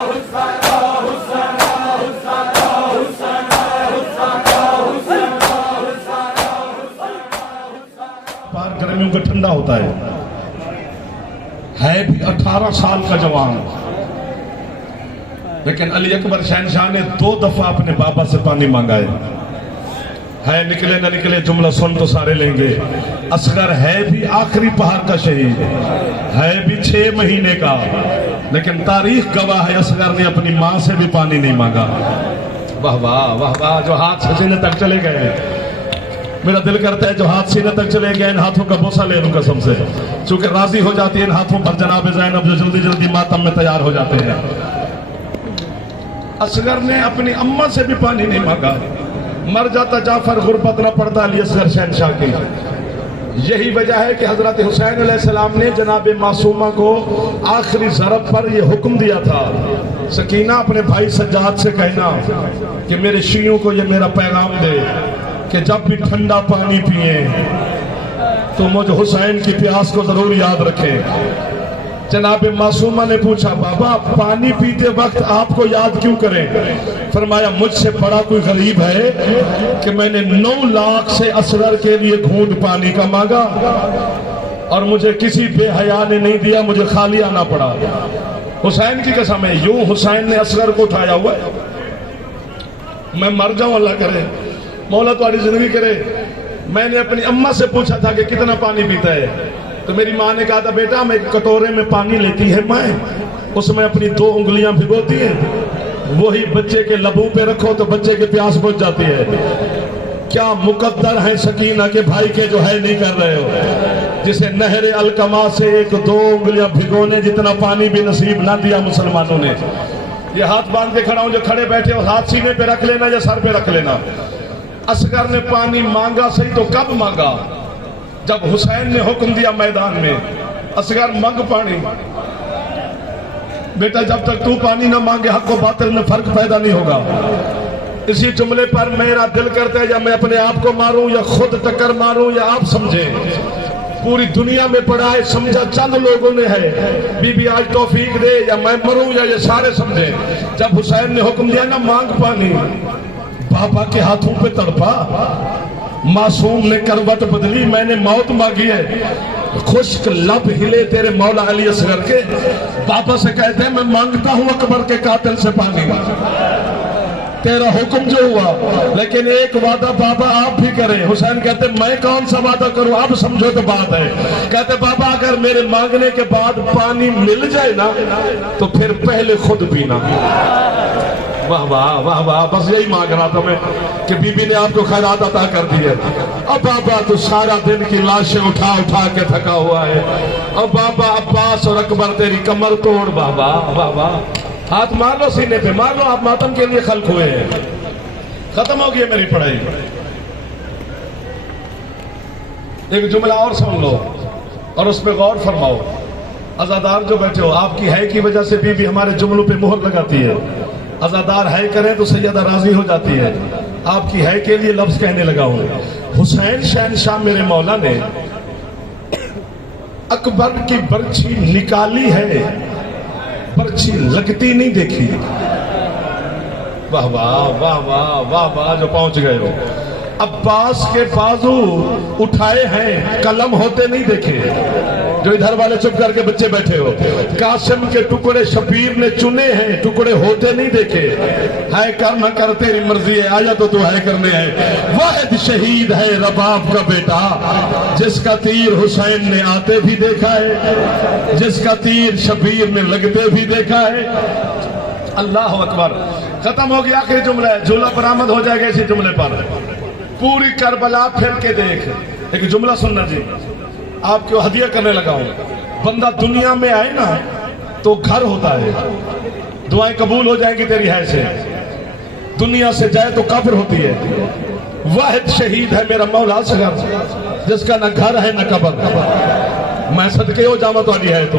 गर्मियों का ठंडा होता है भी 18 साल का जवान, लेकिन अली अकबर शहनशाह ने 2 दफा अपने बाबा से पानी मांगा है निकले ना निकले जुमला सुन तो सारे लेंगे। असगर है भी आखिरी पहाड़ का शहीद, है भी 6 महीने का, लेकिन तारीख गवाह है असगर ने अपनी मां से भी पानी नहीं मांगा। वाह वाह वाह वाह, जो हाथ से सीने तक चले गए, मेरा दिल करता है जो हाथ सीने तक चले गए इन हाथों का बोसा ले लूं कसम से, चूंकि राजी हो जाती है इन हाथों पर जनाब ज़ैनब जो जल्दी जल्दी मातम में तैयार हो जाते हैं। असगर ने अपनी अम्मा से भी पानी नहीं मांगा। मर जाता जाफर, गुर्बत न पड़ता अली असगर शहनशाह की। यही वजह है कि हजरत हुसैन अलैहिस्सलाम ने जनाब मासूमा को आखिरी ज़रब पर यह हुक्म दिया था, सकीना अपने भाई सज्जाद से कहना कि मेरे शियों को यह मेरा पैगाम दे कि जब भी ठंडा पानी पिए तो मुझ हुसैन की प्यास को जरूर याद रखें। जनाब मासूमा ने पूछा, बाबा पानी पीते वक्त आपको याद क्यों करें? फरमाया, मुझसे बड़ा कोई गरीब है कि मैंने 9 लाख से असगर के लिए घूंट पानी का मांगा और मुझे किसी बेहया ने नहीं दिया, मुझे खाली आना पड़ा। हुसैन की कसम है, यूं हुसैन ने असगर को उठाया हुआ है। मैं मर जाऊं अल्लाह करे, मौला तुम्हारी जिंदगी करे। मैंने अपनी अम्मा से पूछा था कि कितना पानी पीता है, तो मेरी माँ ने कहा था, बेटा मैं एक कटोरे में पानी लेती है मैं, उसमें अपनी 2 उंगलियां भिगोती है, वही बच्चे के लबों पे रखो तो बच्चे की प्यास बुझ जाती है। क्या मुकद्दर है सकीना के भाई के जो है नहीं कर रहे हो, जिसे नहरे अलकमा से 1-2 उंगलियां भिगोने जितना पानी भी नसीब ना दिया मुसलमानों ने। ये हाथ बांध के खड़ा हूं, जो खड़े बैठे हो हाथ सीने पे रख लेना या सर पे रख लेना। असगर ने पानी मांगा सही तो कब मांगा? जब हुसैन ने हुक्म दिया मैदान में, असगर मांग पानी। बेटा जब तक तू पानी ना मांगे हक व बातिल में फर्क पैदा नहीं होगा। इसी जुमले पर मेरा दिल करता है या मैं अपने आप को मारूं या खुद टक्कर मारूं या आप समझें। पूरी दुनिया में पड़ा है, समझा चंद लोगों ने है, बीबी आज तौफीक दे या मैं मरूं या ये सारे समझे। जब हुसैन ने हुक्म दिया ना मांग पानी, बाबा के हाथों पे तड़पा, मासूम ने करवट बदली, मैंने मौत मांगी है। खुश्क लब हिले तेरे मौला अली असगर के, बाबा से कहते हैं मैं मांगता हूं अकबर के कातिल से पानी, तेरा हुक्म जो हुआ। लेकिन एक वादा बाबा आप भी करें। हुसैन कहते मैं कौन सा वादा करूं, अब समझो तो बात है। कहते बाबा अगर मेरे मांगने के बाद पानी मिल जाए ना तो फिर पहले खुद पीना। वाह वाह वाह वाह, बस यही मांग रहा था मैं कि बीबी ने आपको खैरात अता कर दी है। अब बाबा तो सारा दिन की लाशें उठा उठा के थका हुआ है। अब बाबा अब्बास और अकबर तेरी कमर तोड़। बाबा वाह वाह, हाथ मार लो सीने पे, मार लो, आप मातम के लिए खल्क हुए हैं। खत्म हो गई मेरी पढ़ाई। एक जुमला और सुन लो और उस पर गौर फरमाओ। अज़ादार जो बैठे हो, आपकी है की वजह से बीबी हमारे जुमलों पे मोहर लगाती है। अज़ादार है करें तो सैयदा राजी हो जाती है। आपकी है के लिए लफ्ज कहने लगा हूं। हुसैन शहनशाह मेरे मौला ने अकबर की बर्छी निकाली है, बर्छी लगती नहीं देखी। वाह वाह वाह वाह वाह वाह, जो पहुंच गए हो। अब्बास के बाजू उठाए हैं, कलम होते नहीं देखे। जो इधर वाले चुप करके बच्चे बैठे हो, कासिम के टुकड़े शबीर ने चुने हैं, टुकड़े होते नहीं देखे। है कर न कर तेरी मर्जी है, आया तो तू है करने है। वाहिद शहीद है रबाब का बेटा, जिसका तीर हुसैन ने आते भी देखा है, जिसका तीर शबीर ने लगते भी देखा है। अल्लाह अकबर। खत्म हो गया आखिरी जुमला है, झूला बरामद हो जाएगा इसी जुमले पर। पूरी करबला फिर के देख। एक जुमला सुनना जी, आपको हदिया करने लगा हूं। बंदा दुनिया में आए ना तो घर होता है, दुआएं कबूल हो जाएंगी तेरी है से। दुनिया से जाए तो कब्र होती है। वाहिद शहीद है मेरा मौला असगर, जिसका न घर है न कब्र। मैं सदके हो जावा तो है तो